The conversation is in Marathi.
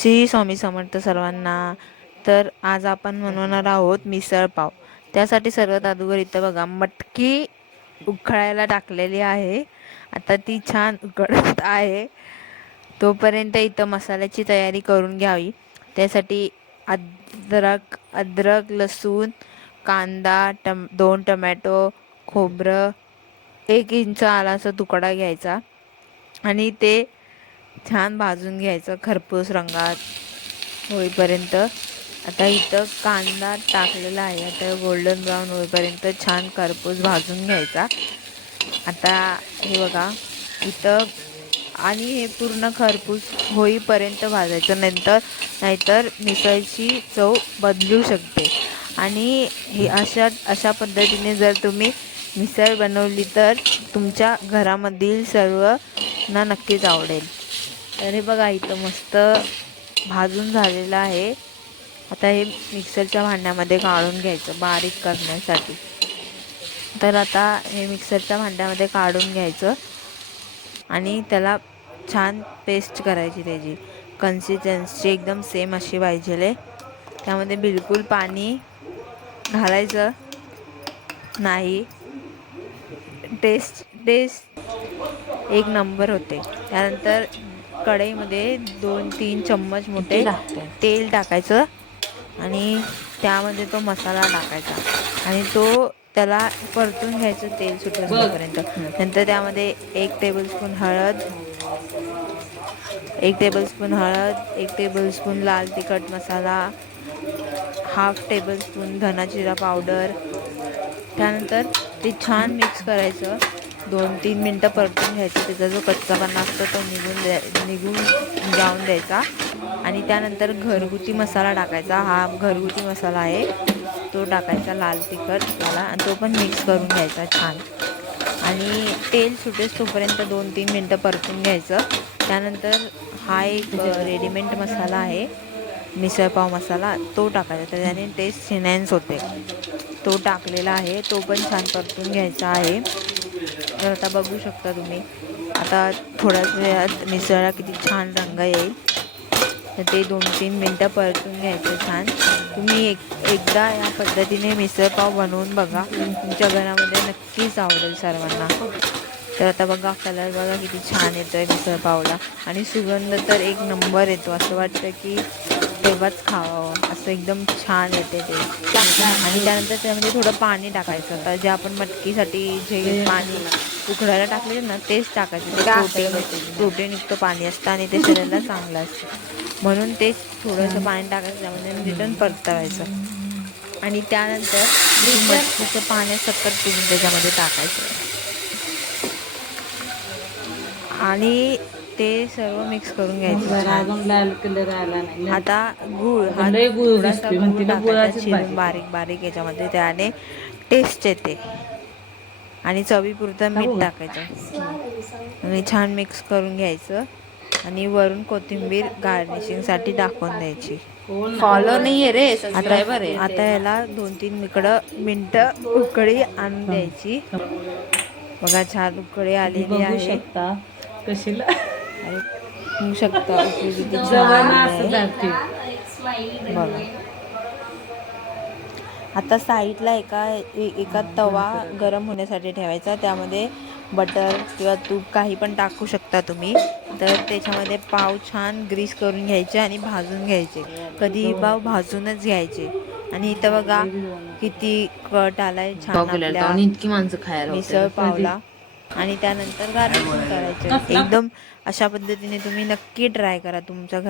श्री स्वामी समर्थ सर्वांना. तर आज आपण बनवणार आहोत मिसळ पाव. त्यासाठी सर्वात अगोदर इथं बघा मटकी उकळायला टाकलेली आहे. आता ती छान उकळत आहे. तोपर्यंत इथं मसाल्याची तयारी करून घ्यावी. त्यासाठी अद्रक लसूण कांदा 2 टमॅटो खोबरं 1 इंच आलाचा तुकडा घ्यायचा आणि ते छान भाजून घ्यायचं खरपूस रंगात होईपर्यंत. आता इथं कांदा टाकलेला आहे. आता गोल्डन ब्राऊन होईपर्यंत छान खरपूस भाजून घ्यायचा. आता हे बघा इथं आणि हे पूर्ण खरपूस होईपर्यंत भाजायचं. नाहीतर मिसळची चव बदलू शकते. आणि हे अशा पद्धतीने जर तुम्ही मिसळ बनवली तर तुमच्या घरामधील सर्वांना नक्कीच आवडेल. तर हे बघा इथं मस्त भाजून झालेलं आहे. आता हे मिक्सरच्या भांड्यामध्ये काढून घ्यायचं बारीक करण्यासाठी. तर आता हे मिक्सरच्या भांड्यामध्ये काढून घ्यायचं आणि त्याला छान पेस्ट करायची. त्याची कन्सिस्टन्सी एकदम सेम अशी पाहिजे. त्यामध्ये बिलकुल पाणी घालायचं नाही. टेस्ट एक नंबर होते. त्यानंतर कढईमध्ये 2-3 चम्मच मोठे तेल टाकायचं आणि त्यामध्ये तो मसाला टाकायचा आणि तो त्याला परतून घ्यायचं तेल सुटेपर्यंत. नंतर त्यामध्ये 1 टेबलस्पून हळद, 1 टेबलस्पून लाल तिखट मसाला, 1/2 टेबलस्पून धना जिरा पावडर. त्यानंतर ते छान मिक्स करायचं. 2-3 मिनटं परतून घ्यायचं. त्याचा जो कच्चापणा असतो तो निघून जाऊन द्यायचा. आणि त्यानंतर घरगुती मसाला टाकायचा. हा घरगुती मसाला आहे तो टाकायचा लाल तिखट वाला आणि तो पण मिक्स करून घ्यायचा छान. आणि तेल सुटेस तोपर्यंत 2-3 मिनटं परतून घ्यायचं. त्यानंतर हा एक रेडीमेड मसाला आहे मिसळपाव मसाला, तो टाकायचा. त्याने टेस्ट एनहॅन्स होते. तो टाकलेला आहे. तो पण छान परतून घ्यायचा आहे. तर आता बघू शकता तुम्ही. आता थोड्याच वेळात मिसळला किती छान रंग येईल. तर ते 2-3 मिनटं परतून घ्यायचं छान. तुम्ही एकदा या पद्धतीने मिसळपाव बनवून बघा. तुमच्या घरामध्ये नक्कीच आवडेल सर्वांना. तर आता बघा कलर बघा किती छान येतो आहे मिसळपावला आणि सुगंध तर एक नंबर येतो. असं वाटतं की तेव्हाच खावावं असं एकदम छान येते ते. आणि त्यानंतर त्यामध्ये थोडं पाणी टाकायचं. तर जे आपण मटकीसाठी जे पाणी उकळायला टाकले ना तेच टाकायचं. प्रोटीनयुक्त पाणी असतं आणि ते शरीराला चांगलं असतं म्हणून तेच थोडंसं पाणी टाकायचं. त्यामध्ये रिटर्न परतावायचं आणि त्यानंतर मटकीचं पाण्यासकट तुम्ही त्याच्यामध्ये टाकायचं आणि ते सर्व मिक्स करून घ्यायचं. आता गूळ हा थोडासा गूळ टाकायचा चिरून बारीक याच्यामध्ये. त्याने टेस्ट येते. आणि चवीपुरतं मीठ टाकायचं आणि छान मिक्स करून घ्यायचं आणि वरून कोथिंबीर गार्निशिंगसाठी टाकून द्यायची. फॉलो नाही आहे रे, सबस्क्रायबर आहे. आता याला 2-3 मिनटं उकळी आणून द्यायची. बघा छान उकळी आलेली आहे. कशीला बघू शकता उकळी किती छान आहे. बघा आता साईडला एका तवा गरम होण्यासाठी ठेवायचा. त्यामध्ये बटर किंवा तूप काही पण टाकू शकता तुम्ही. तर त्याच्यामध्ये पाव छान ग्रीस करून घ्यायचे आणि भाजून घ्यायचे. कधीही पाव भाजूनच घ्यायचे. आणि इथं बघा किती कट आलाय छान आपल्या इतकी माणसं खायला मिसळ पावला. आणि त्यानंतर गार्निशिंग करायचं. एकदम अशा पद्धतीने तुम्ही नक्की ट्राय करा तुमच्या घरात.